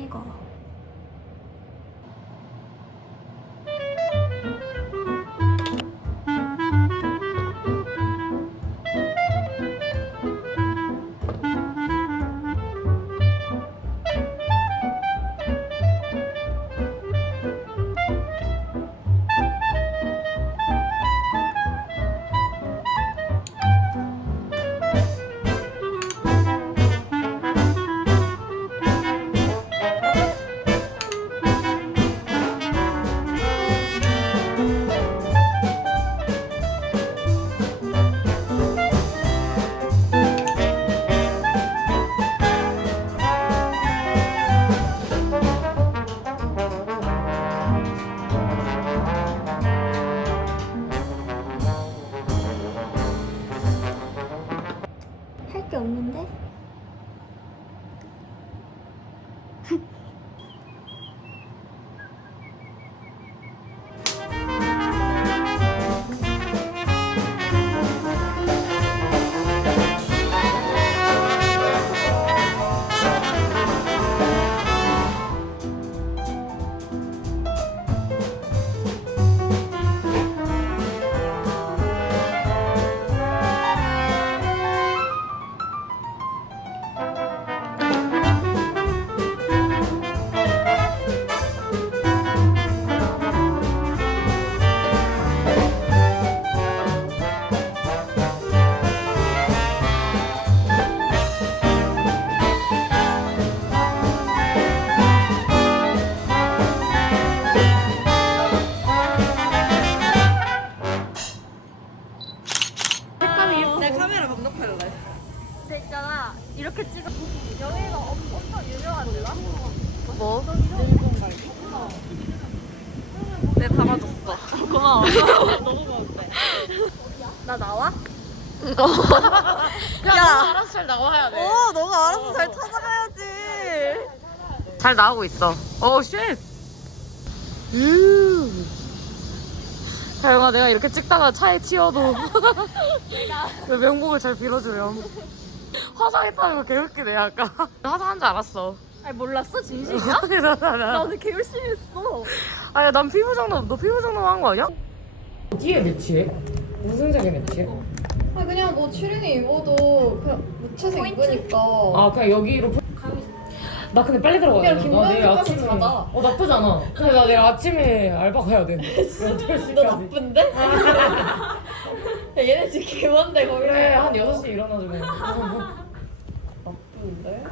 새거 哼。이렇게 찍어 여기가 엄- 엄청 유명한데라? 뭐? 내 담아줬어. 고마워. 너무 고맙대. 나 나와? 야, 알아서 잘 나와야 돼. 어, 너가 알아서 잘 찾아가야지. 잘 나오고 있어. 오, 쉣. 음. 다영아, 내가 이렇게 찍다가 차에 치여도 그 명복을 잘 빌어주렴. 화장했다는 거 개웃기네, 아까. 화장한 줄 알았어. 아니 몰랐어 진심이야? 나나 오늘 개 열심히 했어 아니, 난 피부 정도, 너 피부 정도 한거 아니야? 어디에 매치해? 무슨 색에 매치해? 아 그냥 너 추리닝 입어도 그냥 묻혀서 입으니까. 아, 그냥 여기로. 나 근데 빨리 들어가야 그냥 돼. 나 내일 아침에. 가자. 어, 나쁘지 않아. 근데 나 내일 아침에 알바 가야 돼. 8시까지. 너 나쁜데? 야, 얘네 지금 개먼데 거기. 그래, 한 6시에 일어나주고. 나쁜데?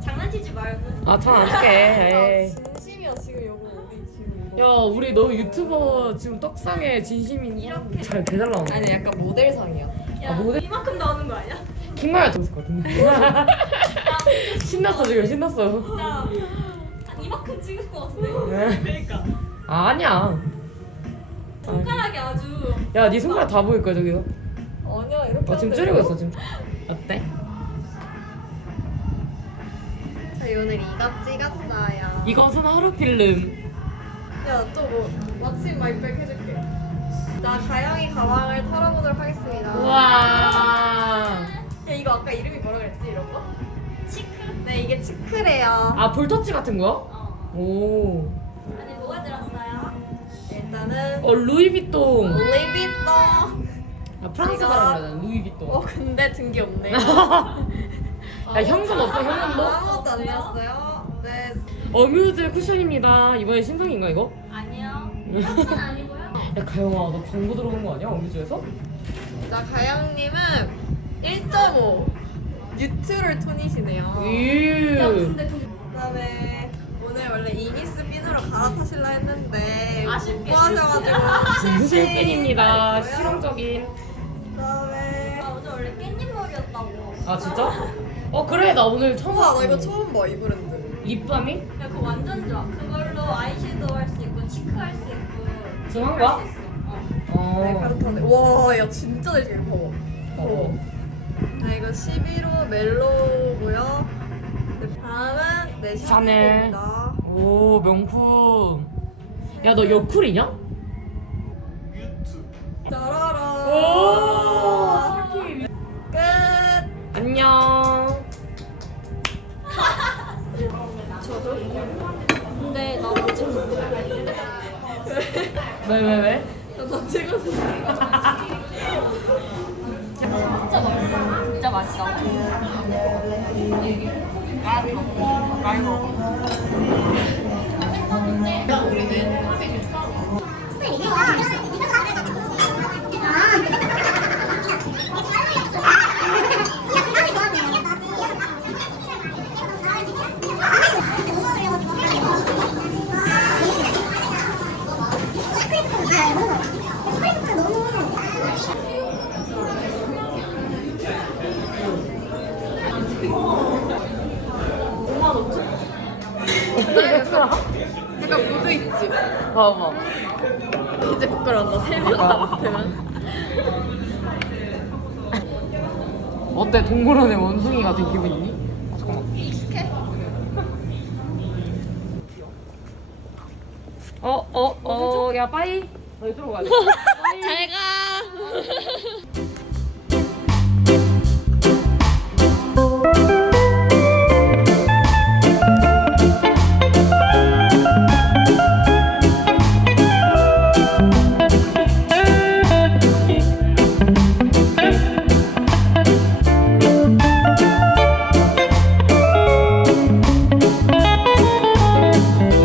장난치지 말고 아, 참안 줄게. 야 에이. 진심이야 지금 여보 우리 지금 이거. 야, 우리 너무 유튜버 지금 떡상에 진심인 이렇게. 잘 개 잘 나오네. 아니 약간 모델상이야. 야 아, 모델- 이만큼 나오는 거 아니야? 킹마야 들었을 것 같은데. 신났어, 지금 신났어. 진짜 한 이만큼 찍을 것 같은데 그러니까 아, 아니야. 야, 네 손가락 다 보일 거야, 저기서. 아니야 이렇게. 어, 지금 하면 줄이고 돼요. 있어, 지금. 어때? 저희 오늘 이거 찍었어요. 이것은 하루 필름. 야또뭐 왓츠 마이백 해줄게. 자 가영이 가방을 털어보도록 하겠습니다. 우와. 야 이거 아까 이름이 뭐라 그랬지 이런 거? 치크? 네 이게 치크래요. 아, 볼터치 같은 거? 어 오. 아니? 일단은 어, 루이비통. 루이비통. 아, 프랑스 제가- 사람 그러잖아, 루이비통. 어 근데 등기 없네. 야, 현금 없어, 현금도? 아무것도 안 나왔어요. 네. 어뮤즈 쿠션입니다. 이번에 신상인가, 이거? 아니요 이건 아니고요 야, 가영아, 너 광고 들어온 거 아니야, 어뮤즈에서? 자 가영님은 1.5 뉴트럴 톤이시네요. 야 유. 근데 그 그다음에 오늘 원래 이미스 핀으로 갈아타실라 했는데 아쉽게 진실 팬입니다. 실용적인. 그다음에 나 오늘 원래 깻잎 머리였다고 아, 진짜? 어, 그래, 나 오늘 처음 우와 봤어. 나 이거 처음 봐 이 브랜드. 립밤이? 야 그거 완전 좋아 그걸로 아이섀도우 할 수 있고 치크 할 수 있고 지금 한할 거야? 수 있어 어. 어. 네 가르타네. 와야 진짜 잘 지금 봐봐. 어. 네 이거 11호 멜로고요. 네, 다음은 네 샤넬. 샤넬입니다. 오, 명품. 야 너 여쿨이냐? 따라라. 오. 끝. 안녕. 저도. 근데 나 찍었어. 왜, 왜, 왜? 나더 찍었어. 진짜 맛있어. 진짜 맛있어. 아, 이거. 아, 이거. 고. 약간 봐봐. 이제 부끄러운다. 세명 남았으면. 어때? 동물원의 원숭이가 된 기분이니? 아, 잠깐만. 어, 어, 어, 야, 빠이. 너 이쪽으로 가야 돼. 잘 가.